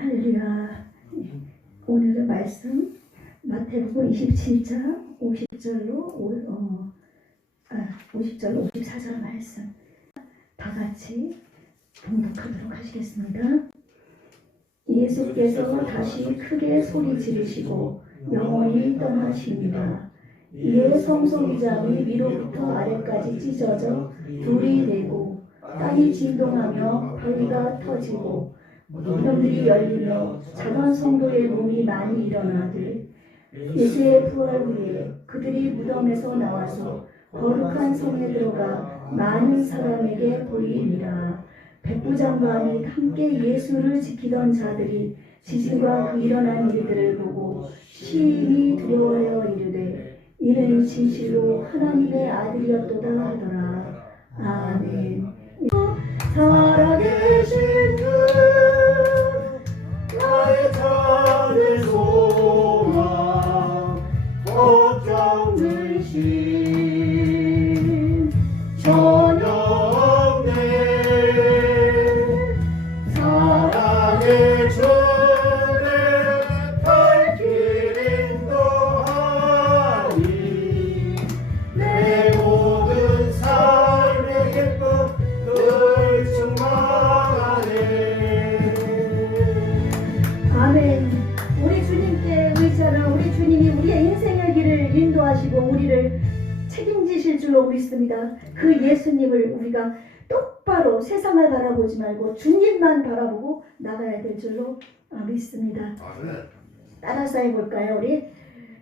할렐루야. 오늘의 말씀 마태복음 27장 50절로 50절 54절 말씀 다 같이 봉독하도록 하시겠습니다. 예수께서 다시 크게 소리 지르시고 영원히 떠나십니다. 이에 성소위장이 위로부터 아래까지 찢어져 불이 내고 땅이 진동하며 바위가 터지고 무덤들이 열리며 작은 성도의 몸이 많이 일어나되 예수의 부활 후에 그들이 무덤에서 나와서 거룩한 성에 들어가 많은 사람에게 보이니라. 백부장관이 함께 예수를 지키던 자들이 지진과 그 일어난 일들을 보고 심히 두려워하여 이르되 이는 진실로 하나님의 아들이었도다 하더라. 아멘. 살아계신 주 나의 찾을 소망 걱정 근심 전혀 없네. 사랑의 주를 발길 인도하니 내 모든 삶의 기쁨 늘 충만하네. 아멘. 우리 주님께 의지하는 우리 주님이 우리의 인생의 길을 인도하시고 우리를 책임지실 줄로 믿습니다. 그 예수님을 우리가 똑바로 세상을 바라보지 말고 주님만 바라보고 나가야 될 줄로 믿습니다. 따라서 해볼까요? 우리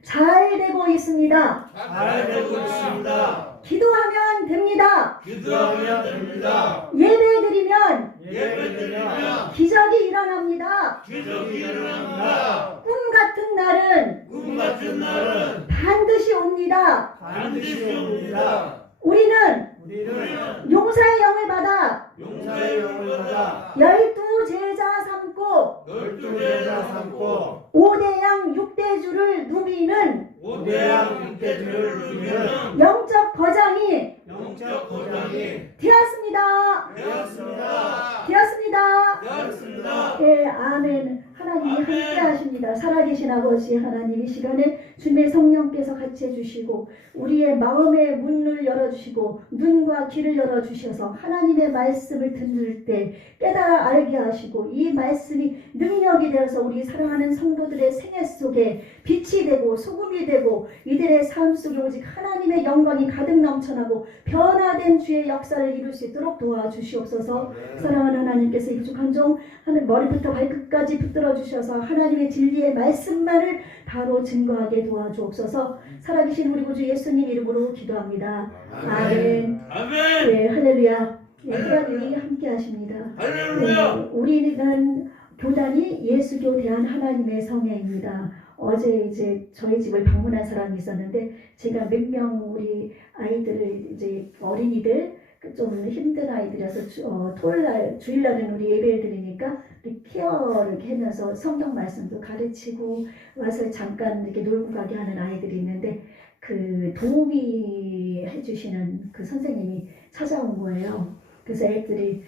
잘 되고 있습니다. 잘 되고 있습니다. 기도하면 됩니다. 기도하면 됩니다. 예배드리면 예배드리면 기적이 일어납니다. 기적이 일어납니다. 꿈 같은 날은 꿈 같은 날은 반드시 옵니다. 반드시 옵니다. 우리는 우리는 용사의 영을 받아 용사의 영을 받아 12제자 삼고 12제자 삼고 5대양 6대주를 누비는 5대양 6대주를 누리는 영적 거장이 영적 거장이 되었습니다. 되었습니다. 되었습니다. 예, 아멘. 하나님이 함께 하십니다. 살아계신 아버지 하나님, 이 시간에 주님의 성령께서 같이 해주시고 우리의 마음의 문을 열어주시고 눈과 귀를 열어주셔서 하나님의 말씀을 듣는 때 깨달아 알게 하시고 이 말씀이 능력이 되어서 우리 사랑하는 성도들의 생애 속에 빛이 되고 소금이 되고 이들의 삶 속에 오직 하나님의 영광이 가득 넘쳐나고 변화된 주의 역사를 이룰 수 있도록 도와주시옵소서. 사랑하는 하나님께서 익숙한 종 하늘 머리부터 발끝까지 붙들어 주셔서 하나님의 진리의 말씀만을 바로 증거하게 도와주옵소서. 살아계신 우리 구주 예수님 이름으로 기도합니다. 아멘. 아멘. 네, 할렐루야. 네, 하나님이 함께 하십니다. 할렐루야. 네, 우리는 교단이 예수교 대한 하나님의 성회입니다. 어제 이제 저희 집을 방문한 사람이 있었는데 제가 몇 명 우리 아이들을 이제 어린이들 좀 힘든 아이들이어서 토요일날 주일날은 우리 예배를 드리니까 케어를 이렇게 하면서 성경 말씀도 가르치고 와서 잠깐 이렇게 놀고 가게 하는 아이들이 있는데 그 도우미 해주시는 그 선생님이 찾아온 거예요. 그래서 애들이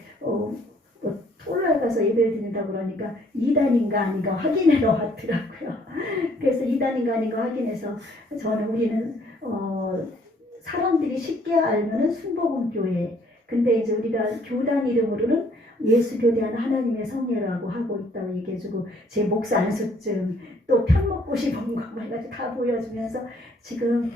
토요일날 가서 예배를 드린다고 그러니까 2단인가 아닌가 확인해 왔더라고요. 그래서 2단인가 아닌가 확인해서 우리는 사람들이 쉽게 알면은 순복음교회. 근데 이제 우리가 교단 이름으로는 예수교대한 하나님의 성례라고 하고 있다고 얘기해주고 제 목사 안수증 또 편먹고 싶은 거 해가지고 다 보여주면서 지금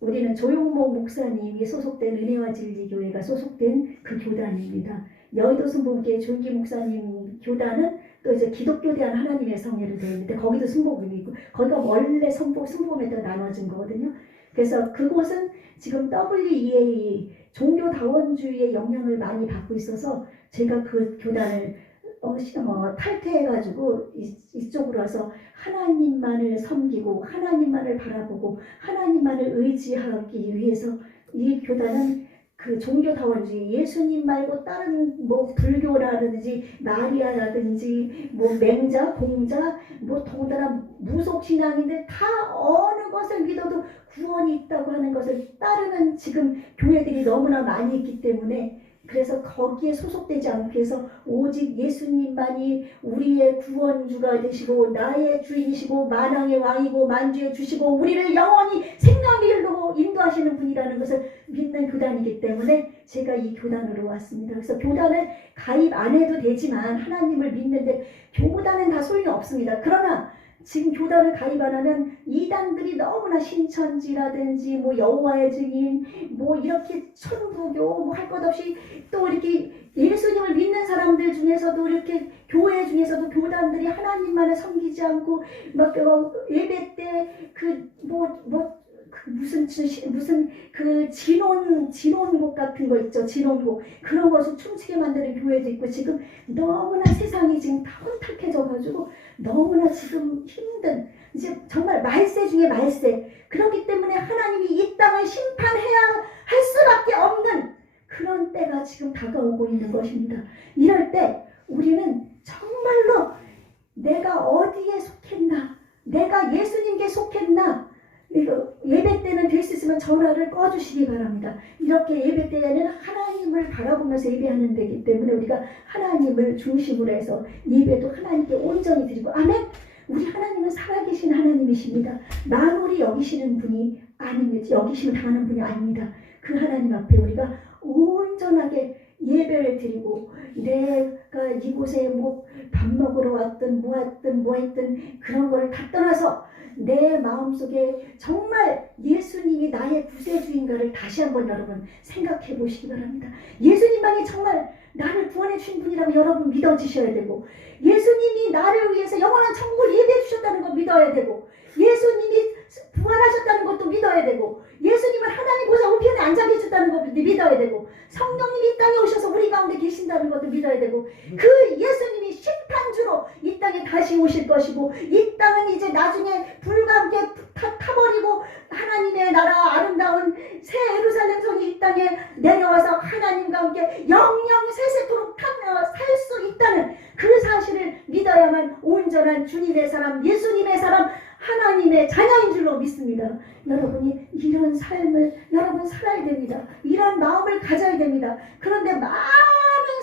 우리는 조용모 목사님이 소속된 은혜와 진리교회가 소속된 그 교단입니다. 여의도 순복음교회 조기 목사님 교단은 또 이제 기독교 대한 하나님의 성례를 되어 있는데 거기도 순복음이 있고 거기가 원래 순복음에 또 나눠진 거거든요. 그래서 그곳은 지금 WEA 종교다원주의의 영향을 많이 받고 있어서 제가 그 교단을 탈퇴해가지고 이쪽으로 와서 하나님만을 섬기고 하나님만을 바라보고 하나님만을 의지하기 위해서 이 교단은 그 종교다원주의 예수님 말고 다른 뭐 불교라든지 마리아라든지 뭐 맹자, 공자, 뭐 더군다나 무속신앙인들 다 어느 것을 믿어도 구원이 있다고 하는 것을 따르는 지금 교회들이 너무나 많이 있기 때문에 그래서 거기에 소속되지 않고 해서 오직 예수님만이 우리의 구원주가 되시고 나의 주인이시고 만왕의 왕이고 만주의 주시고 우리를 영원히 생명의 길로 인도하시는 분이라는 것을 믿는 교단이기 때문에 제가 이 교단으로 왔습니다. 그래서 교단을 가입 안 해도 되지만 하나님을 믿는데 교단은 다 소용이 없습니다. 그러나 지금 교단을 가입 안 하면 이단들이 너무나 신천지라든지 뭐 여호와의 증인 뭐 이렇게 천부교 뭐 할 것 없이 또 이렇게 예수님을 믿는 사람들 중에서도 이렇게 교회 중에서도 교단들이 하나님만을 섬기지 않고 막 예배 때 무슨 그 진혼곡 같은 거 있죠. 진혼곡 그런 것을 춤추게 만드는 교회도 있고 지금 너무나 세상이 지금 다 혼탁해져 가지고 너무나 지금 힘든 이제 정말 말세 중에 말세 그렇기 때문에 하나님이 이 땅을 심판해야 할 수밖에 없는 그런 때가 지금 다가오고 있는 것입니다. 이럴 때 우리는 정말로 내가 어디에 속했나 내가 예수님께 속했나 예배 때는 될 수 있으면 전화를 꺼주시기 바랍니다. 이렇게 예배 때에는 하나님을 바라보면서 예배하는 데이기 때문에 우리가 하나님을 중심으로 해서 예배도 하나님께 온전히 드리고 아멘. 우리 하나님은 살아계신 하나님이십니다. 만물이 여기시는 분이 아닙니다. 여기시면 당하는 분이 아닙니다. 그 하나님 앞에 우리가 온전하게 예배를 드리고 내가 이곳에 뭐 밥 먹으러 왔든 뭐 했든 그런 걸 다 떠나서 내 마음속에 정말 예수님이 나의 구세주인가를 다시 한번 여러분 생각해 보시기 바랍니다. 예수님만이 정말 나를 구원해 주신 분이라고 여러분 믿어지셔야 되고 예수님이 나를 위해서 영원한 천국을 예비해 주셨다는 거 믿어야 되고 예수님이 부활하셨다는 것도 믿어야 되고 예수님은 하나님 보좌 우편에 앉아 계셨다는 것도 믿어야 되고 성령님이 이 땅에 오셔서 우리 가운데 계신다는 것도 믿어야 되고 그 예수님이 심판주로 이 땅에 다시 오실 것이고 이 땅은 이제 나중에 불과 함께 타버리고 하나님의 나라 아름다운 새 예루살렘 성이 이 땅에 내려와서 하나님과 함께 영영 세세토록 살 수 있다는 그 사실을 믿어야만 온전한 주님의 사람 예수님의 사람 하나님의 자녀인 줄로 믿습니다. 여러분이 이런 삶을 여러분 살아야 됩니다. 이런 마음을 가져야 됩니다. 그런데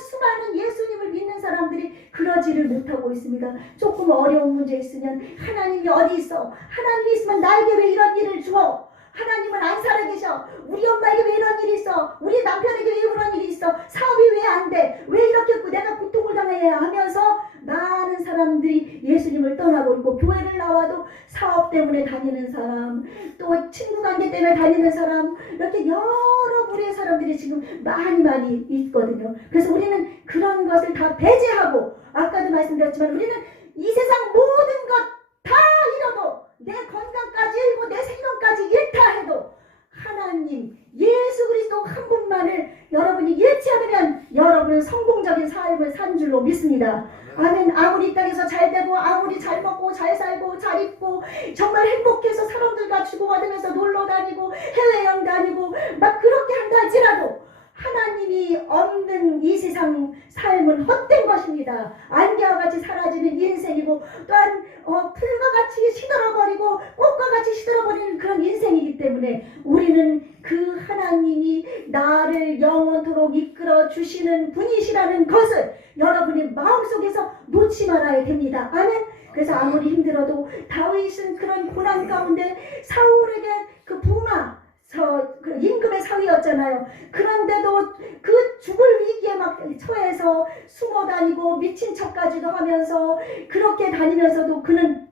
수많은 예수님을 믿는 사람들이 그러지를 못하고 있습니다. 조금 어려운 문제 있으면 하나님이 어디 있어? 하나님이 있으면 나에게 왜 이런 일을 주어? 하나님은 안 살아계셔. 우리 엄마에게 왜 이런 일이 있어? 우리 남편에게 왜 이런 일이 있어? 사업이 왜 안 돼? 왜 이렇게 내가 고통을 당해야 하면서 많은 사람들이 예수님을 떠나고 있고 교회를 나와도 사업 때문에 다니는 사람 또 친구 관계 때문에 다니는 사람 이렇게 여러 부류의 사람들이 지금 많이 있거든요. 그래서 우리는 그런 것을 다 배제하고 아까도 말씀드렸지만 우리는 이 세상 모든 것 다 잃어도 내 건강까지 잃고 내 생명까지 잃다 해도 하나님 예수 그리스도 한 분만을 여러분이 예치하면 여러분은 성공적인 삶을 산 줄로 믿습니다. 아멘. 아무리 이 땅에서 잘 되고 아무리 잘 먹고 잘 살고 잘 입고 정말 행복해서 사람들과 주고받으면서 놀러 다니고 해외여행 다니고 막 그렇게 한다 할지라도 하나님이 없는 이 세상 삶은 헛된 것입니다. 안개와 같이 사라지는 인생이고 또한 풀과 같이 시들어버리고 꽃과 같이 시들어버리는 그런 인생이기 때문에 우리는 그 하나님이 나를 영원토록 이끌어 주시는 분이시라는 것을 여러분이 마음속에서 놓지 말아야 됩니다. 아멘. 그래서 아무리 힘들어도 다윗은 그런 고난 가운데 사울에게 그 부마 그 임금의 사위였잖아요. 그런데도 그 죽을 위기에 막 처해서 숨어 다니고 미친 척까지도 하면서 그렇게 다니면서도 그는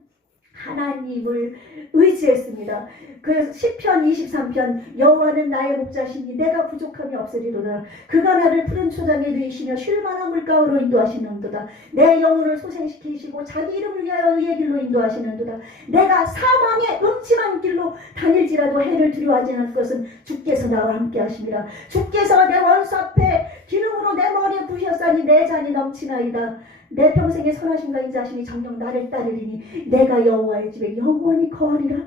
하나님을 의지했습니다. 그래서 시편 23편 여호와는 나의 목자시니 내가 부족함이 없으리로다. 그가 나를 푸른 초장에 누이시며 쉴만한 물가로 인도하시는도다. 내 영혼을 소생시키시고 자기 이름을 위하여 의의 길로 인도하시는도다. 내가 사망의 음침한 길로 다닐지라도 해를 두려워하지 않을 것은 주께서 나와 함께 하심이라. 주께서 내 원수 앞에 기름으로 내 머리에 부으셨사니 내 잔이 넘치나이다. 내 평생의 선하심과 인자하심이 정녕 나를 따르리니 내가 여호와의 집에 영원히 거하리라.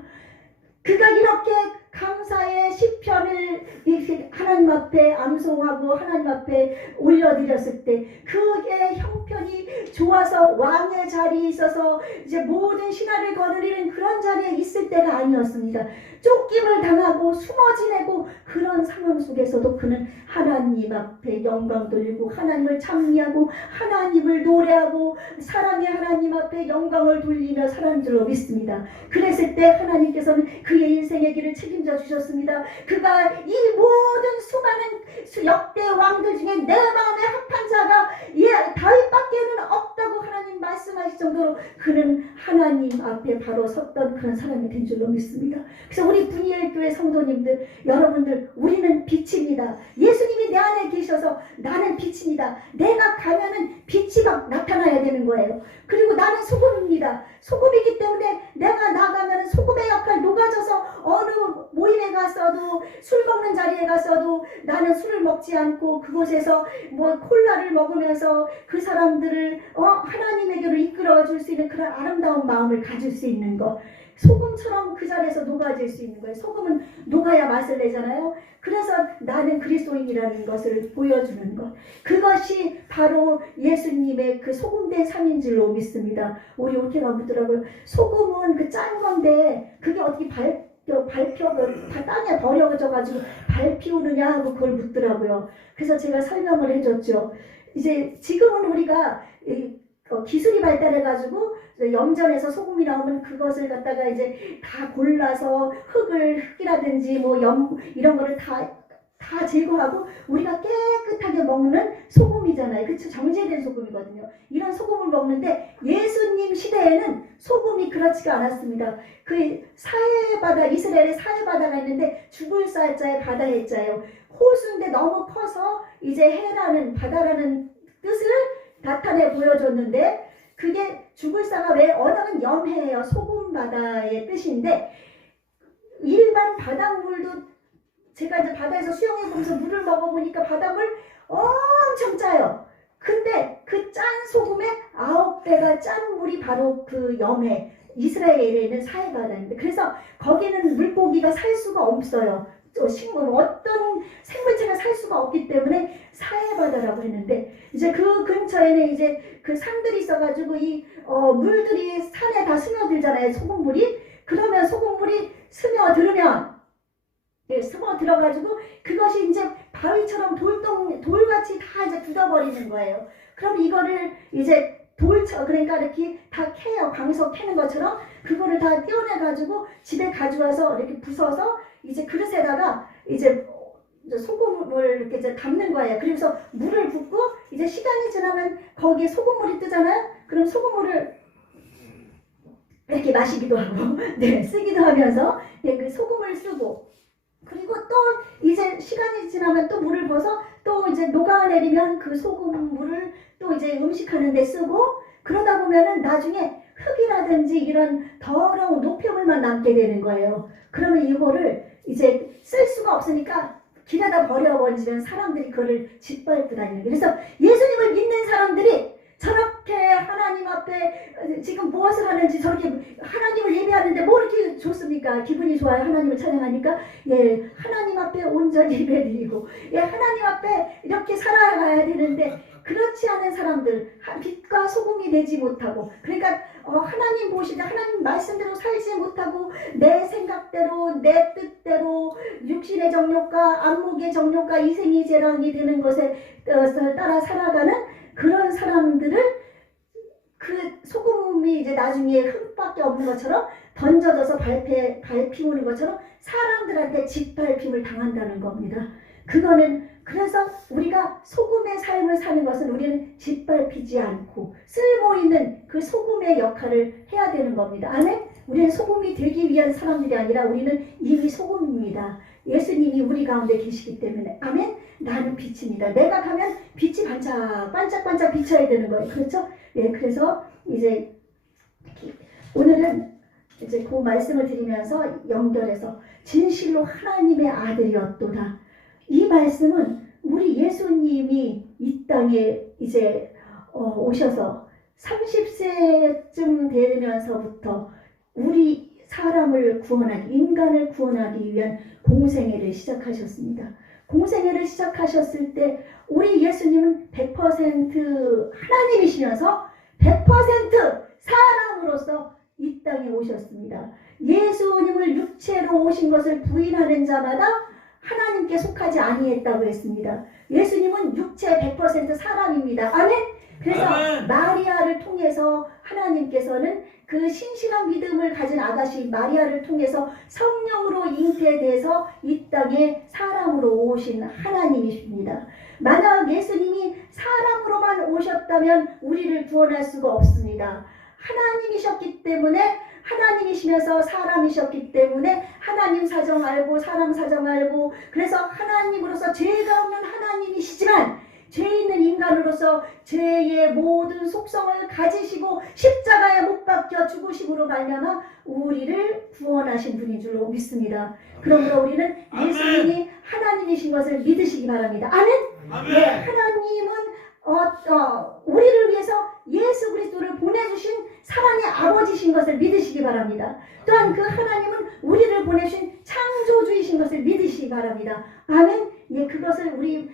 그가 이렇게 감사의 시편을 이렇게 하나님 앞에 암송하고 하나님 앞에 올려드렸을 때 그게 형편이 좋아서 왕의 자리에 있어서 이제 모든 신하를 거느리는 그런 자리에 있을 때가 아니었습니다. 쫓김을 당하고 숨어 지내고 그런 상황 속에서도 그는 하나님 앞에 영광 돌리고 하나님을 찬미하고 하나님을 노래하고 사랑의 하나님 앞에 영광을 돌리며 살았는 줄로 믿습니다. 그랬을 때 하나님께서는 그의 인생의 길을 책임져 주셨습니다. 그가 이 모든 수많은 역대 왕들 중에 내 마음에 합한 자가 다윗밖에는 없다고 하나님 말씀하실 정도로 그는 하나님 앞에 바로 섰던 그런 사람이 된 줄로 믿습니다. 그래서 우리 분이엘 교회 성도님들, 여러분들, 우리는 빛입니다. 예수님이 내 안에 계셔서 나는 빛입니다. 내가 가면은 빛이 막 나타나야 되는 거예요. 그리고 나는 소금입니다. 소금이기 때문에 내가 나가면 소금의 역할 녹아져서 어느 모임에 갔어도 술 먹는 자리에 갔어도 나는 술을 먹지 않고 그곳에서 뭐 콜라를 먹으면서 그 사람들을 하나님에게로 이끌어 줄 수 있는 그런 아름다운 마음을 가질 수 있는 것. 소금처럼 그 자리에서 녹아질 수 있는 거예요. 소금은 녹아야 맛을 내잖아요. 그래서 나는 그리스도인이라는 것을 보여주는 것. 그것이 바로 예수님의 그 소금된 삶인줄로 믿습니다. 우리 오태가 묻더라고요. 소금은 그 짠 건데 그게 어떻게 다 땅에 버려져가지고 발 피우느냐 하고 그걸 묻더라고요. 그래서 제가 설명을 해줬죠. 이제 지금은 우리가 기술이 발달해가지고 염전에서 소금이 나오면 그것을 갖다가 이제 다 골라서 흙이라든지 뭐 이런 거를 다 제거하고 우리가 깨끗하게 먹는 소금이잖아요. 그쵸? 정제된 소금이거든요. 이런 소금을 먹는데 예수님 시대에는 소금이 그렇지가 않았습니다. 그 사해바다, 이스라엘의 사해바다가 있는데 죽을 쌀자에 바다의 자예요. 호수인데 너무 커서 이제 해라는 바다라는 뜻을 나타내 보여줬는데 그게 죽을 사가 왜 언어는 염해예요. 소금 바다의 뜻인데 일반 바닷물도 제가 이제 바다에서 수영해 보면서 물을 먹어보니까 바닷물 엄청 짜요. 근데 그 짠 소금의 9배가 짠 물이 바로 그 염해 이스라엘에 있는 사해바다입니다. 그래서 거기는 물고기가 살 수가 없어요. 식물 어떤 생물체가 살 수가 없기 때문에 사해바다라고 했는데 이제 그 근처에는 이제 그 산들이 있어가지고 이 물들이 산에 다 스며들잖아요. 소금물이. 그러면 소금물이 스며들으면 스며들어가지고 그것이 이제 바위처럼 돌같이 다 이제 굳어버리는 거예요. 그럼 이거를 이제 그러니까 이렇게 다 캐요. 광석 캐는 것처럼 그거를 다 떼어내가지고 집에 가져와서 이렇게 부숴서 이제 그릇에다가 이제 소금을 이렇게 이제 담는 거예요. 그래서 물을 붓고 이제 시간이 지나면 거기에 소금물이 뜨잖아요. 그럼 소금물을 이렇게 마시기도 하고, 쓰기도 하면서 그 소금을 쓰고, 그리고 또 이제 시간이 지나면 또 물을 부어서 또 이제 녹아내리면 그 소금물을 또 이제 음식하는 데 쓰고, 그러다 보면은 나중에 흙이라든지 이런 더러운 노폐물만 남게 되는 거예요. 그러면 이거를 이제 쓸 수가 없으니까 길에다 버려버리면 사람들이 그거를 짓밟고 다니는 거예요. 그래서 예수님을 믿는 사람들이 저렇게 하나님 앞에 지금 무엇을 하는지 저렇게 하나님을 예배하는데 뭐 이렇게 좋습니까? 기분이 좋아요. 하나님을 찬양하니까. 하나님 앞에 온전히 예배드리고 하나님 앞에 이렇게 살아가야 되는데 그렇지 않은 사람들, 빛과 소금이 되지 못하고, 그러니까 하나님 보시되 하나님 말씀대로 살지 못하고 내 생각대로 내 뜻대로 육신의 정욕과 안목의 정욕과 이생이 재랑이 되는 것에 따라 살아가는 그런 사람들을 그 소금이 이제 나중에 흙밖에 없는 것처럼 던져져서 발 피우는 것처럼 사람들한테 짓밟힘을 당한다는 겁니다. 그거는 그래서 우리가 소금의 삶을 사는 것은 우리는 짓밟히지 않고 쓸모있는 그 소금의 역할을 해야 되는 겁니다. 아멘? 우리는 소금이 되기 위한 사람들이 아니라 우리는 이미 소금입니다. 예수님이 우리 가운데 계시기 때문에. 아멘? 나는 빛입니다. 내가 가면 빛이 반짝반짝 비춰야 되는 거예요. 그렇죠? 그래서 이제 오늘은 이제 그 말씀을 드리면서 연결해서 진실로 하나님의 아들이었도다. 이 말씀은 우리 예수님이 이 땅에 이제 오셔서 30세쯤 되면서부터 우리 사람을 구원하기, 인간을 구원하기 위한 공생애를 시작하셨습니다. 공생애를 시작하셨을 때 우리 예수님은 100% 하나님이시면서 100% 사람으로서 이 땅에 오셨습니다. 예수님을 육체로 오신 것을 부인하는 자마다 하나님께 속하지 아니했다고 했습니다. 예수님은 육체 100% 사람입니다. 아멘. 그래서 아멘. 마리아를 통해서 하나님께서는 그 신실한 믿음을 가진 아가씨 마리아를 통해서 성령으로 잉태돼서 이 땅에 사람으로 오신 하나님이십니다. 만약 예수님이 사람으로만 오셨다면 우리를 구원할 수가 없습니다. 하나님이셨기 때문에, 하나님이시면서 사람이셨기 때문에 하나님 사정 알고 사람 사정 알고, 그래서 하나님으로서 죄가 없는 하나님이시지만 죄 있는 인간으로서 죄의 모든 속성을 가지시고 십자가에 못 박혀 죽으심으로 말미암아 우리를 구원하신 분인 줄로 믿습니다. 그러므로 우리는 예수님이 하나님이신 것을 믿으시기 바랍니다. 아멘. 네, 하나님은 우리를 위해서 예수 그리스도를 보내주신 사랑의 아버지신 것을 믿으시기 바랍니다. 또한 그 하나님은 우리를 보내신 창조주이신 것을 믿으시기 바랍니다. 아멘. 예, 그것을 우리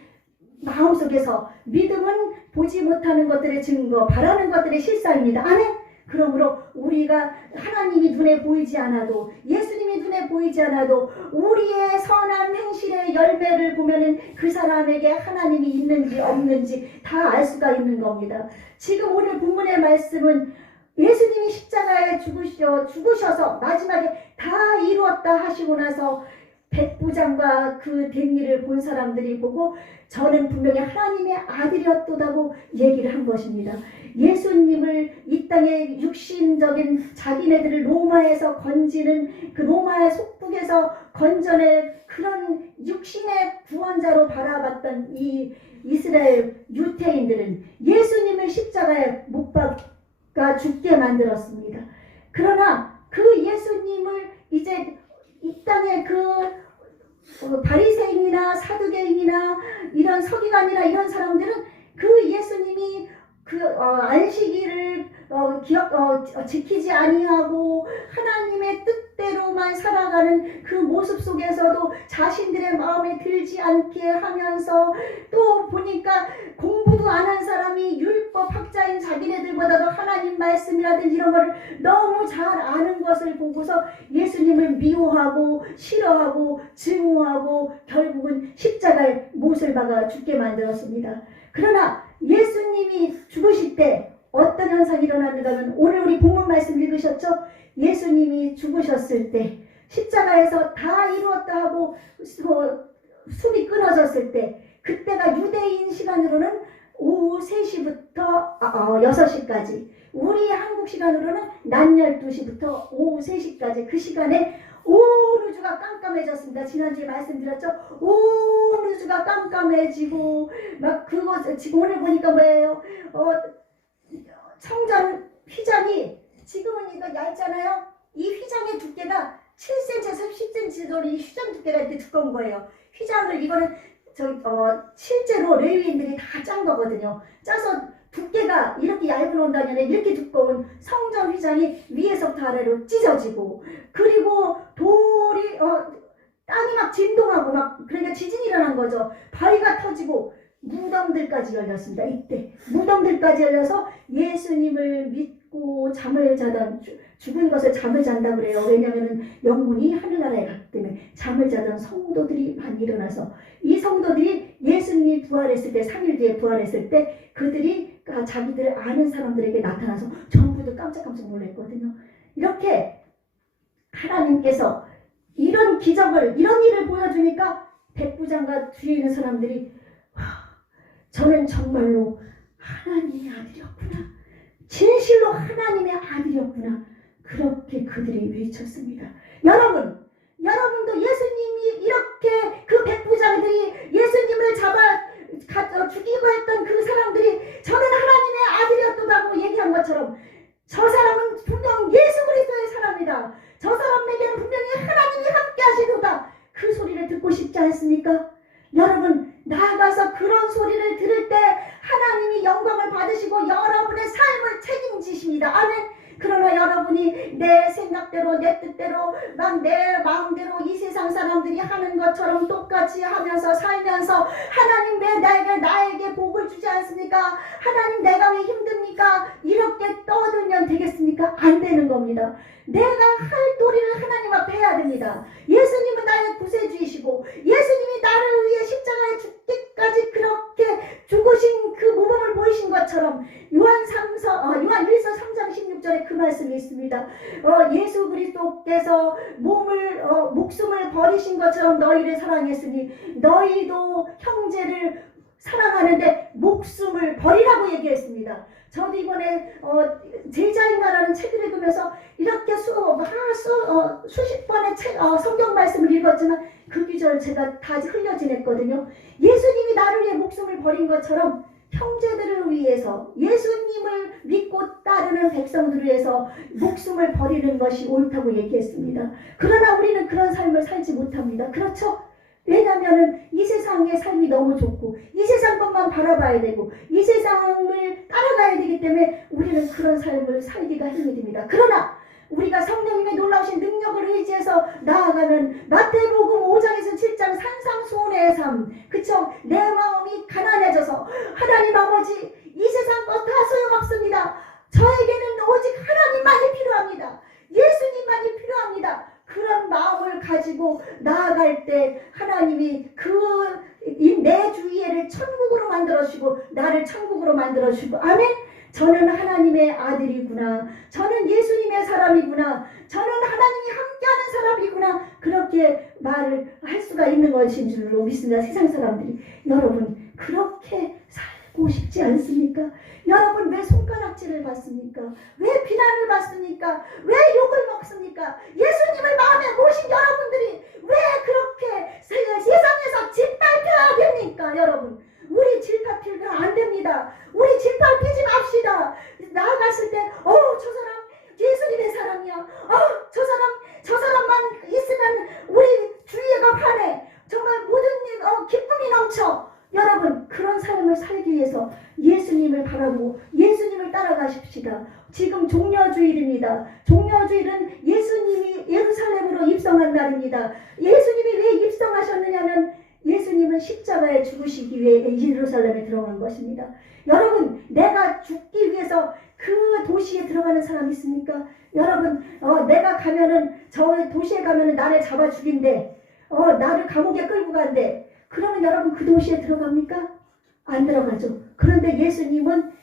마음속에서, 믿음은 보지 못하는 것들의 증거, 바라는 것들의 실상입니다. 아멘. 그러므로 우리가 하나님이 눈에 보이지 않아도, 예수님이 눈에 보이지 않아도 우리의 선한 행실의 열매를 보면은 그 사람에게 하나님이 있는지 없는지 다 알 수가 있는 겁니다. 지금 오늘 본문의 말씀은 예수님이 십자가에 죽으셔서 마지막에 다 이루었다 하시고 나서 백부장과 그 된 일을 본 사람들이 보고 저는 분명히 하나님의 아들이었다고 얘기를 한 것입니다. 예수님을 이 땅에 육신적인 자기네들을 로마에서 건지는, 그 로마의 속국에서 건져낼 그런 육신의 구원자로 바라봤던 이 이스라엘 유태인들은 예수님을 십자가에 못 박아 죽게 만들었습니다. 그러나 그 예수님을 이제 이 땅에 바리새인이나 사두개인이나 이런 서기관이나 이런 사람들은 그 예수님이 안식일을 지키지 아니하고 하나님의 뜻대로만 살아가는 그 모습 속에서도 자신들의 마음에 들지 않게 하면서, 또 보니까 공부도 안 한 사람이 율법 학자인 자기네들보다도 하나님 말씀이라든지 이런 거를 너무 잘 아는 것을 보고서 예수님을 미워하고 싫어하고 증오하고 결국은 십자가에 못을 박아 죽게 만들었습니다. 그러나 예수님이 죽으실 때 어떤 현상이 일어났는가 하면, 오늘 우리 본문 말씀 읽으셨죠? 예수님이 죽으셨을 때, 십자가에서 다 이루었다 하고 숨이 끊어졌을 때, 그때가 유대인 시간으로는 오후 3시부터 6시까지, 우리 한국 시간으로는 낮 12시부터 오후 3시까지, 그 시간에 온 우주가 깜깜해졌습니다. 지난주에 말씀드렸죠? 온 우주가 깜깜해지고 막 그거 지금 오늘 보니까 뭐예요? 성전 휘장이 지금은 이거 얇잖아요. 이 휘장의 두께가 7cm에서 10cm 정도, 이 휘장 두께가 이렇게 두꺼운 거예요. 휘장을 이거는 실제로 레위인들이 다 짠 거거든요. 짜서 두께가 이렇게 얇은 온다면 이렇게 두꺼운 성전 휘장이 위에서부터 아래로 찢어지고, 그리고 돌이 땅이 막 진동하고 막, 그러니까 지진이 일어난 거죠. 바위가 터지고 무덤들까지 열렸습니다. 이때 무덤들까지 열려서 예수님을 믿고 잠을 자던, 죽은 것을 잠을 잔다 그래요. 왜냐하면 영혼이 하늘나라에 갔기 때문에 잠을 자던 성도들이 많이 일어나서, 이 성도들이 예수님이 부활했을 때, 3일 뒤에 부활했을 때 그들이 자기들 아는 사람들에게 나타나서 전부도 깜짝깜짝 놀랐거든요. 이렇게 하나님께서 이런 기적을, 이런 일을 보여주니까 백부장과 뒤에 있는 사람들이 저는 정말로 하나님의 아들이었구나, 진실로 하나님의 아들이었구나, 그렇게 그들이 외쳤습니다. 여러분도 예수님이 이렇게, 그 백부장들이 예수님을 죽이고 했던 그 사람들이 저는 하나님의 아들이었다고 얘기한 것처럼, 저 사람은 분명 예수 그리스도의 사람이다, 저 사람에게는 분명히 하나님이 함께 하시도다, 그 소리를 듣고 싶지 않습니까? 여러분, 나아가서 그런 소리를 들을 때 하나님이 영광을 받으시고 여러분의 삶을 책임지십니다. 아멘. 그러나 여러분이 여러분이 내 생각대로 내 뜻대로 막 내 마음대로 이 세상 사람들이 하는 것처럼 똑같이 하면서 살면서 하나님 왜 나에게 복을 주지 않습니까? 하나님 내가 왜 힘듭니까? 이렇게 떠들면 되겠습니까? 안 되는 겁니다. 내가 할 도리를 하나님 앞에 해야 됩니다. 예수님은 나의 구세주이시고 예수님이 나를 위해 십자가에 죽기까지 그렇게 죽으신 그 모범을 보이신 것처럼 요한 1서 3장 16절에 그 말씀이 있습니다. 예수 그리스도께서 목숨을 버리신 것처럼 너희를 사랑했으니 너희도 형제를 사랑하는데 목숨을 버리라고 얘기했습니다. 저도 이번에 제자인가라는 책을 읽으면서 이렇게 수십 번의 성경 말씀을 읽었지만 그 귀절 제가 다 흘려 지냈거든요. 예수님이 나를 위해 목숨을 버린 것처럼 형제들을 위해서 예수님을 믿고 따르는 백성들을 위해서 목숨을 버리는 것이 옳다고 얘기했습니다. 그러나 우리는 그런 삶을 살지 못합니다. 그렇죠? 왜냐하면 이 세상의 삶이 너무 좋고 이 세상 것만 바라봐야 되고 이 세상을 따라가야 되기 때문에 우리는 그런 삶을 살기가 힘듭니다. 그러나 우리가 성령님의 놀라우신 능력을 의지해서 나아가는 마태복음 5장에서 7장 산상수훈의 삶, 그쵸? 내 마음이 가난해져서 하나님 아버지 이 세상 것 다 소용없습니다. 저에게는 오직 하나님만이 필요합니다. 예수님만이 필요합니다. 그런 마음을 가지고 나아갈 때 하나님이 내 주위에를 천국으로 만들어주시고 나를 천국으로 만들어주시고 아멘. 저는 하나님의 아들이구나. 저는 예수님의 사람이구나. 저는 하나님이 함께하는 사람이구나. 그렇게 말을 할 수가 있는 것인 줄로 믿습니다. 세상 사람들이. 여러분 그렇게 살고 싶지 않습니까? 여러분 왜 손가락질을 받습니까? 왜 비난을 받습니까? 왜 욕을 먹습니까? 예수님을 마음에 모신 여러분들이 왜 그렇게 세상에서 짓밟혀야 됩니까? 여러분 우리 짓밟히면 안 됩니다. 우리 짓밟히지 맙시다. 나아갔을 때 저 사람 예수님의 사람이야. 저 사람만 있으면 우리 주위가 환해. 정말 모든 일 기쁨이 넘쳐. 여러분 그런 삶을 살기 위해서 예수님을 바라고 예수님을 따라가십시다. 지금 종려주일입니다. 종려주일은 예수님이 예루살렘으로 입성한 날입니다. 예수님이 왜 입성하셨느냐면 예수님은 십자가에 죽으시기 위해 예루살렘에 들어간 것입니다. 여러분 내가 죽기 위해서 그 도시에 들어가는 사람 있습니까? 여러분 내가 가면은 저 도시에 가면은 나를 잡아 죽인대. 나를 감옥에 끌고 간대. 그러면 여러분 그 도시에 들어갑니까? 안 들어가죠. 그런데 예수님은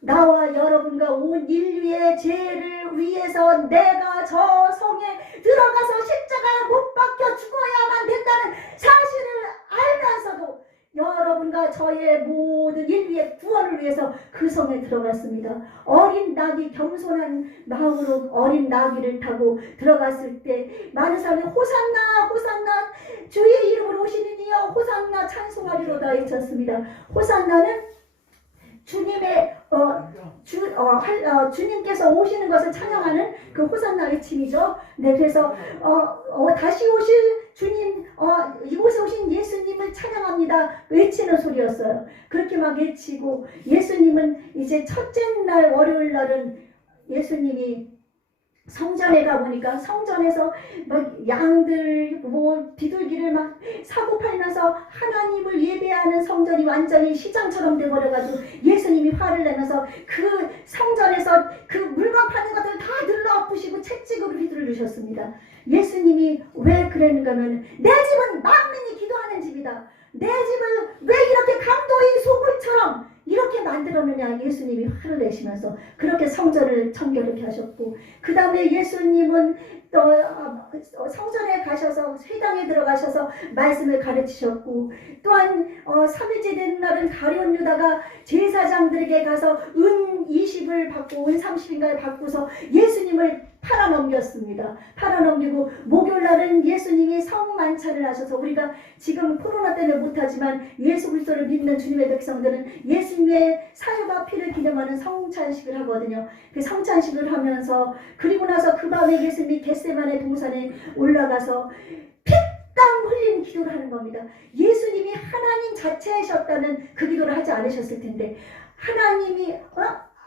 나와 여러분과 온 인류의 죄를 위해서 내가 저 성에 들어가서 십자가에 못 박혀 죽어야만 된다는 사실을 알면서도 여러분과 저의 모든 인류의 구원을 위해서 그 성에 들어갔습니다. 어린 낙이 겸손한 마음으로 어린 나귀를 타고 들어갔을 때 많은 사람이 호산나 호산나 주의 이름으로 오시는 이여 호산나 찬송하리로다 외쳤습니다. 호산나는 주님의 주님께서 오시는 것을 찬양하는 그 호산나 외침이죠. 네, 그래서 다시 오실 주님, 이곳에 오신 예수님을 찬양합니다. 외치는 소리였어요. 그렇게 막 외치고 예수님은 이제 첫째 날 월요일 날은 예수님이 성전에 가보니까 성전에서 막 양들 비둘기를 막 사고 팔면서 하나님을 예배하는 성전이 완전히 시장처럼 돼버려가지고 예수님이 화를 내면서 그 성전에서 그 물건 파는 것들을 다 들러엎으시고 채찍으로 휘두르셨습니다. 예수님이 왜 그랬는가 하면 내 집은 만민이 기도하는 집이다. 내 집을 왜 이렇게 감도의 소굴처럼 이렇게 만들었느냐. 예수님이 화를 내시면서 그렇게 성전을 청결하게 하셨고, 그 다음에 예수님은 또 성전에 가셔서 회당에 들어가셔서 말씀을 가르치셨고, 또한 3일째 되는 날은 가룟 유다가 제사장들에게 가서 은 20을 받고 은 30인가를 받고서 예수님을 팔아넘겼습니다. 팔아넘기고 목요일 날은 예수님이 성만찬을 하셔서, 우리가 지금 코로나 때문에 못하지만 예수 그리스도를 믿는 주님의 백성들은 예수님의 사유와 피를 기념하는 성찬식을 하거든요. 그 성찬식을 하면서, 그리고 나서 그 밤에 예수님이 겟세마네 동산에 올라가서 피땀 흘린 기도를 하는 겁니다. 예수님이 하나님 자체이셨다면 그 기도를 하지 않으셨을 텐데, 하나님이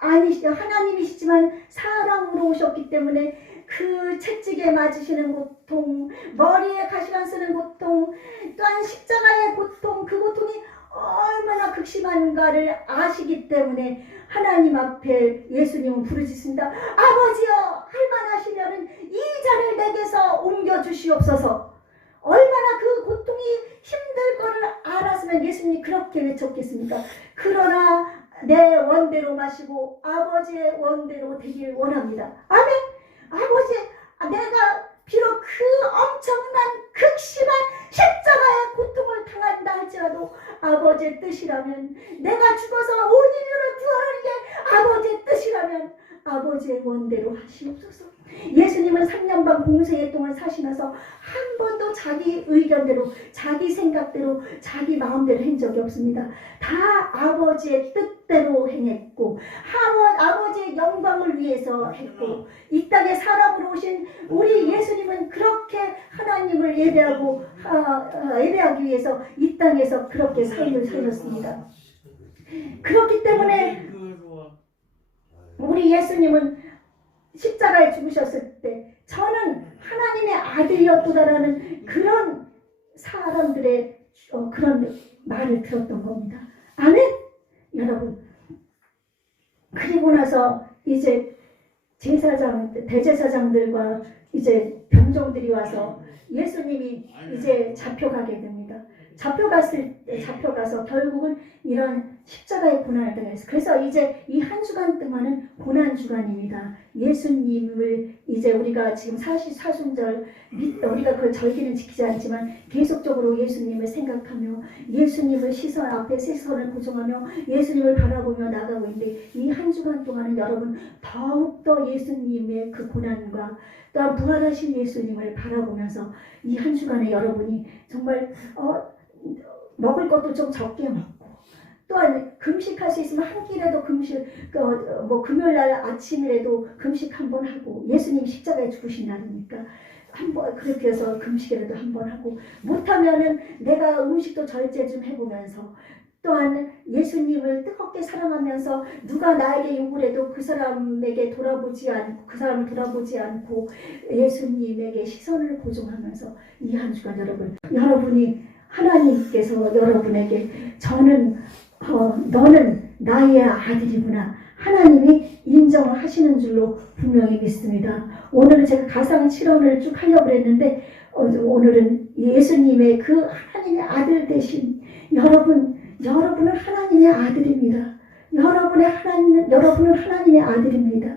하나님이시지만 사람으로 오셨기 때문에 그 채찍에 맞으시는 고통, 머리에 가시관 쓰는 고통, 또한 십자가의 고통, 그 고통이 얼마나 극심한가를 아시기 때문에 하나님 앞에 예수님은 부르짖습니다. 아버지여, 할만하시면은 이 잔을 내게서 옮겨 주시옵소서. 얼마나 그 고통이 힘들 거를 알았으면 예수님이 그렇게 외쳤겠습니까? 그러나 내 원대로 마시고 아버지의 원대로 되길 원합니다. 아멘. 아버지, 내가 비록 그 엄청난 극심한 십자가의 고통을 당한다 할지라도 아버지의 뜻이라면, 내가 죽어서 온 인류를 구하는 게 아버지의 뜻이라면 아버지의 원대로 하시옵소서. 예수님은 3년 반 공생애 동안 사시면서 한 번도 자기 의견대로, 자기 생각대로, 자기 마음대로 한 적이 없습니다. 다 아버지의 뜻대로 행했고, 아버지의 영광을 위해서 했고, 이 땅에 사람으로 오신 우리 예수님은 그렇게 하나님을 예배하기 위해서 이 땅에서 그렇게 삶을 살렸습니다. 그렇기 때문에 우리 예수님은 십자가에 죽으셨을 때 저는 하나님의 아들이었도다라는 그런 사람들의 그런 말을 들었던 겁니다. 아멘? 여러분, 그리고 나서 이제 대제사장들과 이제 병정들이 와서 예수님이 이제 잡혀가게 됩니다. 잡혀가서 결국은 이런 십자가의 고난을 당했어요. 그래서 이제 이 한 주간 동안은 고난 주간입니다. 예수님을 이제 우리가 지금 사순절 우리가 그 절기는 지키지 않지만 계속적으로 예수님을 생각하며 예수님을 앞에 시선을 고정하며 예수님을 바라보며 나가고 있는데, 이 한 주간 동안은 여러분 더욱더 예수님의 그 고난과 또한 부활하신 예수님을 바라보면서 이 한 주간에 여러분이 정말 먹을 것도 좀 적게 먹고, 또한 금식할 수 있으면 한 끼라도 금요일날 아침이라도 금식 한번 하고, 예수님 십자가에 죽으신 날이니까 한번 그렇게 해서 금식이라도 한번 하고, 못하면은 내가 음식도 절제 좀 해보면서, 또한 예수님을 뜨겁게 사랑하면서 누가 나에게 욕을 해도 그 사람을 돌아보지 않고 예수님에게 시선을 고정하면서 이 한 주간 여러분이 하나님께서 여러분에게 너는 나의 아들이구나, 하나님이 인정을 하시는 줄로 분명히 믿습니다. 오늘은 제가 가상 실험을 쭉 하려고 했는데 오늘은 예수님의 그 하나님의 아들 되신 여러분은 하나님의 아들입니다. 여러분은 하나님의 아들입니다.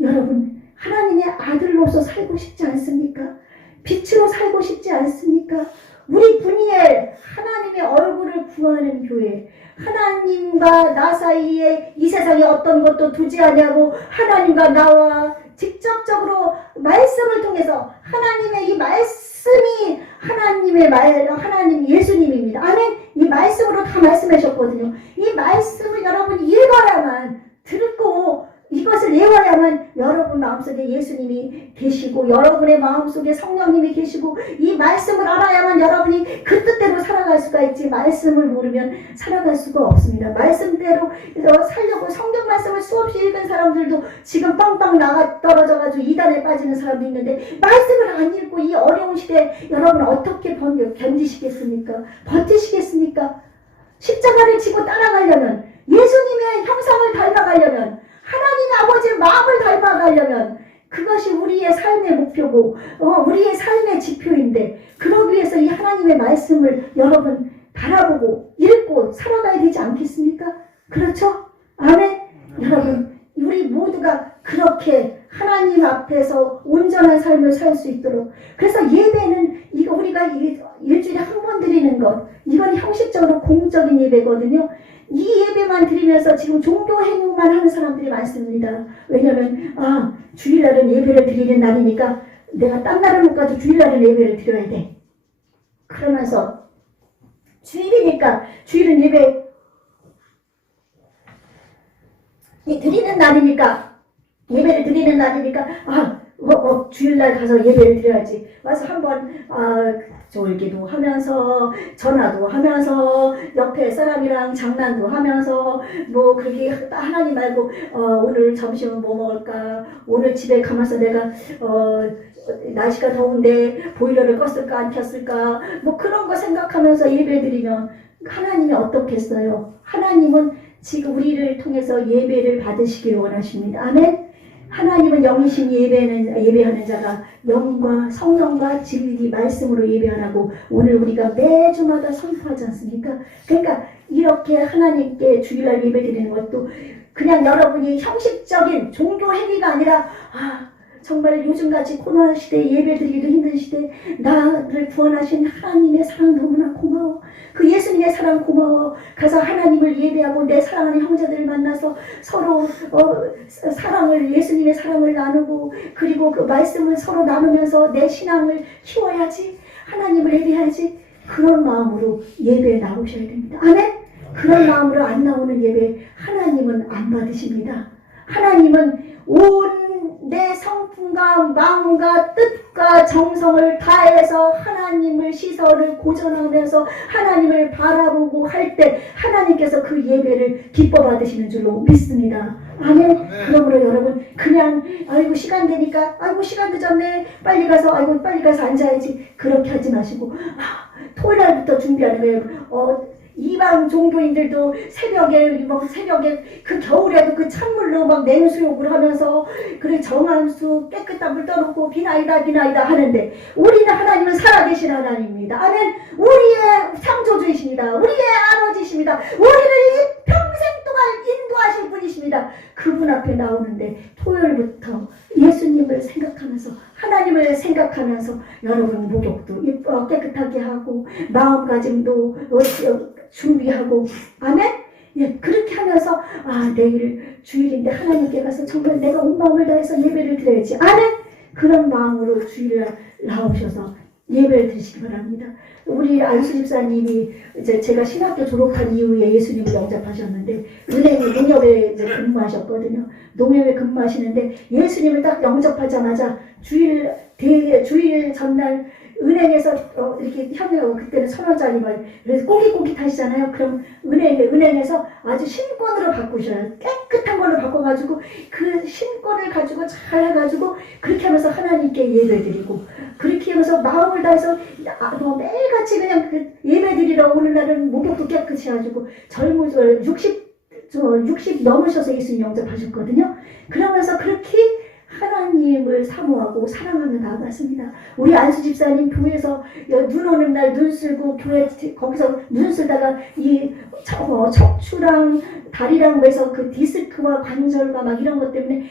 여러분, 하나님의 아들로서 살고 싶지 않습니까? 빛으로 살고 싶지 않습니까? 우리 분이엘, 하나님의 얼굴을 구하는 교회, 하나님과 나 사이에 이 세상에 어떤 것도 두지 아니하고 하나님과 나와 직접적으로 말씀을 통해서, 하나님의 이 말씀이 하나님 예수님입니다. 아멘. 이 말씀으로 다 말씀하셨거든요. 이 말씀을 여러분이 읽어야만, 듣고 이것을 외워야만 여러분 마음속에 예수님이 계시고 여러분의 마음속에 성령님이 계시고, 이 말씀을 알아야만 여러분이 그 뜻대로 살아갈 수가 있지, 말씀을 모르면 살아갈 수가 없습니다. 말씀대로 살려고 성경 말씀을 수없이 읽은 사람들도 지금 빵빵 떨어져가지고 이단에 빠지는 사람도 있는데, 말씀을 안 읽고 이 어려운 시대에 여러분 어떻게 견디시겠습니까? 버티시겠습니까? 십자가를 지고 따라가려면, 예수님의 형상을 닮아가려면, 하나님 아버지의 마음을 닮아가려면 그것이 우리의 삶의 목표고 우리의 삶의 지표인데, 그러기 위해서 이 하나님의 말씀을 여러분 바라보고 읽고 살아가야 되지 않겠습니까? 그렇죠? 아멘. 여러분, 우리 모두가 그렇게 하나님 앞에서 온전한 삶을 살 수 있도록, 그래서 예배는 우리가 일주일에 한 번 드리는 것, 이건 형식적으로 공적인 예배거든요. 이 예배만 드리면서 지금 종교 행위만 하는 사람들이 많습니다. 왜냐하면 주일날은 예배를 드리는 날이니까 내가 딴 날은 못 가도 주일날은 예배를 드려야 돼. 그러면서 주일이니까 주일은 예배 드리는 날이니까, 예배를 드리는 날이니까 주일날 가서 예배를 드려야지. 와서 한번 졸기도 하면서 전화도 하면서 옆에 사람이랑 장난도 하면서 뭐 그렇게 하나님 말고 오늘 점심은 뭐 먹을까? 오늘 집에 가면서 내가 날씨가 더운데 보일러를 껐을까 안 켰을까? 뭐 그런 거 생각하면서 예배드리면 하나님이 어떻겠어요? 하나님은 지금 우리를 통해서 예배를 받으시기를 원하십니다. 아멘. 하나님은 영이신 예배하는 자가 영과 성령과 진리 말씀으로 예배하라고 오늘 우리가 매주마다 선포하지 않습니까? 그러니까 이렇게 하나님께 주일날 예배드리는 것도 그냥 여러분이 형식적인 종교 행위가 아니라 정말 요즘같이 코로나 시대에 예배드리기도 힘든 시대에 나를 구원하신 하나님의 사랑 너무나 고마워. 그 예수님의 사랑 고마워. 가서 하나님을 예배하고 내 사랑하는 형제들을 만나서 서로 예수님의 사랑을 나누고 그리고 그 말씀을 서로 나누면서 내 신앙을 키워야지. 하나님을 예배해야지. 그런 마음으로 예배에 나오셔야 됩니다. 아멘? 그런 마음으로 안 나오는 예배 하나님은 안 받으십니다. 하나님은 온 내 성품과 마음과 뜻과 정성을 다해서 하나님을 시선을 고정하면서 하나님을 바라보고 할 때 하나님께서 그 예배를 기뻐 받으시는 줄로 믿습니다. 아멘. 그러므로 여러분 그냥 아이고 시간 되니까 아이고 시간 늦었네 빨리 가서 앉아야지 그렇게 하지 마시고 토요일날부터 준비하는 거예요. 이방 종교인들도 새벽에 그 겨울에도 그 찬물로 막 냉수욕을 하면서 그래 정한수 깨끗한 물 떠놓고 비나이다 하는데 우리는 하나님은 살아계신 하나님입니다. 아멘. 우리의 창조주이십니다. 우리의 아버지십니다. 우리를 평생 동안 인도하실 분이십니다. 그분 앞에 나오는데 토요일부터 예수님을 생각하면서 하나님을 생각하면서 여러분 목욕도 깨끗하게 하고 마음가짐도 준비하고 아멘? 예, 그렇게 하면서 내일 주일인데 하나님께 가서 정말 내가 온 마음을 다해서 예배를 드려야지 아멘? 그런 마음으로 주일날 나오셔서 예배를 드리시기 바랍니다. 우리 안수 집사님이 이제 제가 신학교 졸업한 이후에 예수님을 영접하셨는데 농협에 이제 근무하셨거든요. 농협에 근무하시는데 예수님을 딱 영접하자마자 주일 전날 은행에서 이렇게 현금 그때는 1,000원짜리 그래서 꼬깃꼬깃 하시잖아요. 그럼 은행에서 아주 신권으로 바꾸셔요. 깨끗한 걸로 바꿔가지고 그 신권을 가지고 잘 해가지고 그렇게 하면서 하나님께 예배드리고 그렇게 하면서 마음을 다해서 매일같이 그냥 그 예배드리러 오는 날은 목욕도 깨끗이 해가지고 60 넘으셔서 예수님 영접하셨거든요. 그러면서 그렇게 하나님을 사모하고 사랑하며 나아갔습니다. 우리 안수 집사님 교회에서 눈 오는 날 눈 쓸고 교회 거기서 눈 쓰다가 이 척추랑 다리랑 해서 그 디스크와 관절과 막 이런 것 때문에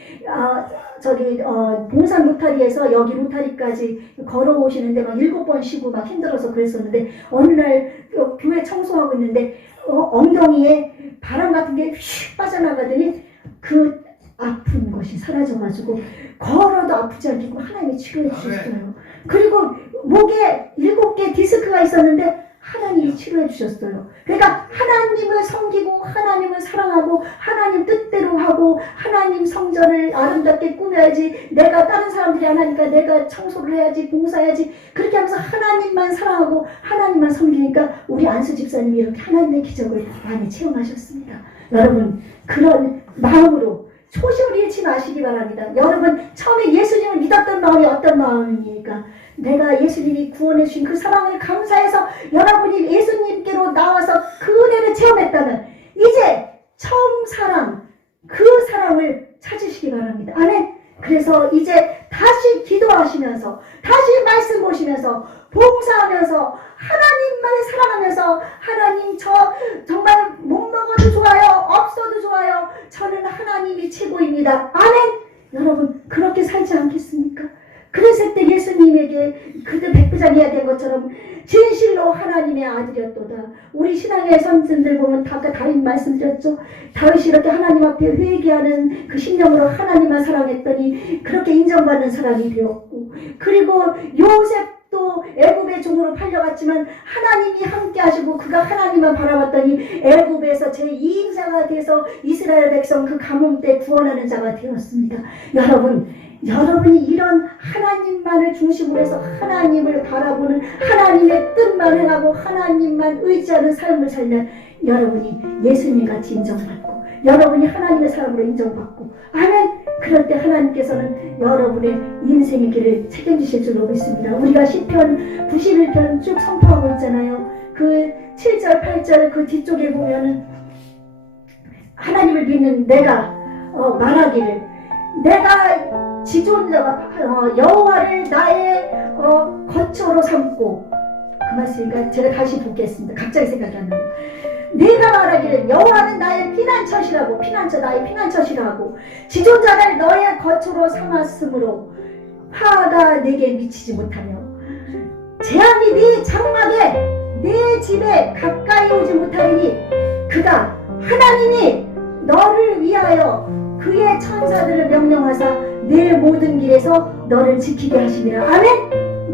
봉산 로타리에서 여기 로타리까지 걸어오시는데 막 7번 쉬고 막 힘들어서 그랬었는데 어느 날 교회 청소하고 있는데 엉덩이에 바람 같은 게 휙 빠져나가더니 그 아픈 것이 사라져가지고 걸어도 아프지 않고 하나님이 치료해 주셨어요. 그리고 목에 7개 디스크가 있었는데 하나님이 치료해 주셨어요. 그러니까 하나님을 섬기고 하나님을 사랑하고 하나님 뜻대로 하고 하나님 성전을 아름답게 꾸며야지 내가 다른 사람들이 안 하니까 내가 청소를 해야지 봉사해야지 그렇게 하면서 하나님만 사랑하고 하나님만 섬기니까 우리 안수 집사님이 이렇게 하나님의 기적을 많이 체험하셨습니다. 여러분 그런 마음으로 초심을 잃지 마시기 바랍니다. 여러분 처음에 예수님을 믿었던 마음이 어떤 마음입니까? 내가 예수님이 구원해 주신 그 사랑을 감사해서 여러분이 예수님께로 나와서 그 은혜를 체험했다면 이제 처음 사랑 그 사랑을 찾으시기 바랍니다. 아멘. 그래서 이제 다시 기도하시면서 다시 말씀 보시면서 봉사하면서 하나님만을 사랑하면서 하나님 저 정말 못 먹어도 좋아요 없어도 좋아요 저는 하나님이 최고입니다. 아멘. 여러분 그렇게 살지 않겠습니까? 그랬을 때 예수님에게 그때 백부장해야 된 것처럼 진실로 하나님의 아들이었도다. 우리 신앙의 선생들 보면 아까 다윗 말씀드렸죠. 다윗이 이렇게 하나님 앞에 회개하는 그 심령으로 하나님만 사랑했더니 그렇게 인정받는 사람이 되었고 그리고 요셉도 애굽의 종으로 팔려갔지만 하나님이 함께 하시고 그가 하나님만 바라봤더니 애굽에서 제2인자가 돼서 이스라엘 백성 그 가뭄 때 구원하는 자가 되었습니다. 여러분 여러분이 이런 하나님만을 중심으로 해서 하나님을 바라보는 하나님의 뜻만 행하고 하나님만 의지하는 삶을 살면 여러분이 예수님같이 인정받고 여러분이 하나님의 사람으로 인정받고 아멘. 그럴 때 하나님께서는 여러분의 인생의 길을 책임지실 줄로 믿습니다. 우리가 시편 91편 쭉 선포하고 있잖아요. 그 7절 8절 그 뒤쪽에 보면은 하나님을 믿는 내가 말하기를 내가 지존자 여호와를 나의 거처로 삼고 그 말씀이니까 제가 다시 보겠습니다. 갑자기 생각이 안 나요. 내가 말하기를 여호와는 나의 피난처시라고 피난처 나의 피난처시라고 지존자를 너의 거처로 삼았으므로 화가 내게 미치지 못하며 재앙이 네 장막에 네 집에 가까이 오지 못하리니 그가 하나님이 너를 위하여 그의 천사들을 명령하사 내 모든 길에서 너를 지키게 하심이라. 아멘.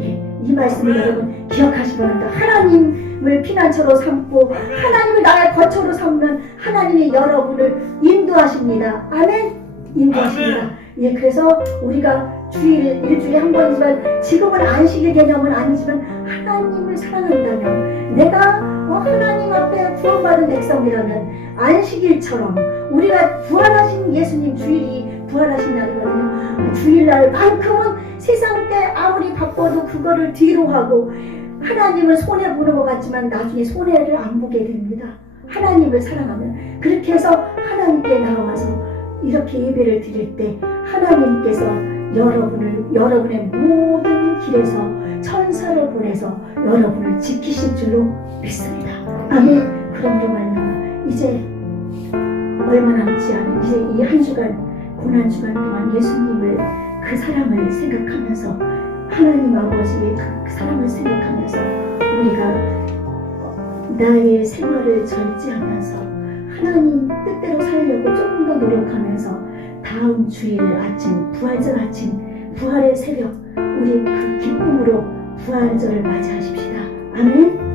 예, 이 말씀을 여러분 기억하시기 바랍니다. 하나님을 피난처로 삼고 하나님을 나의 거처로 삼는 하나님이 여러분을 인도하십니다. 아멘. 인도하십니다. 예, 그래서 우리가 주일 일주일에 한 번이지만 지금은 안식일 개념은 아니지만 하나님을 사랑한다면 내가 하나님 앞에 구원받은 백성이라면 안식일처럼 우리가 부활하신 예수님 주일이 부활하신 날이거든요. 주일날만큼은 세상 때 아무리 바빠도 그거를 뒤로 하고 하나님을 손해보는 것 같지만 나중에 손해를 안 보게 됩니다. 하나님을 사랑하면 그렇게 해서 하나님께 나와서 이렇게 예배를 드릴 때 하나님께서 여러분의 모든 길에서 천사를 보내서 여러분을 지키실 줄로 믿습니다. 아멘. 그러므로 말미암아 이제 얼마 남지 않은 이제 이 한 주간 고난 주간 동안 예수님을 그 사랑을 생각하면서 하나님 아버지의 그 사랑을 생각하면서 우리가 나의 생활을 절제하면서 하나님 뜻대로 살려고 조금 더 노력하면서 다음 주일 아침 부활절 아침 부활의 새벽 우리 그 기쁨으로 부활절을 맞이하십시다. 아멘.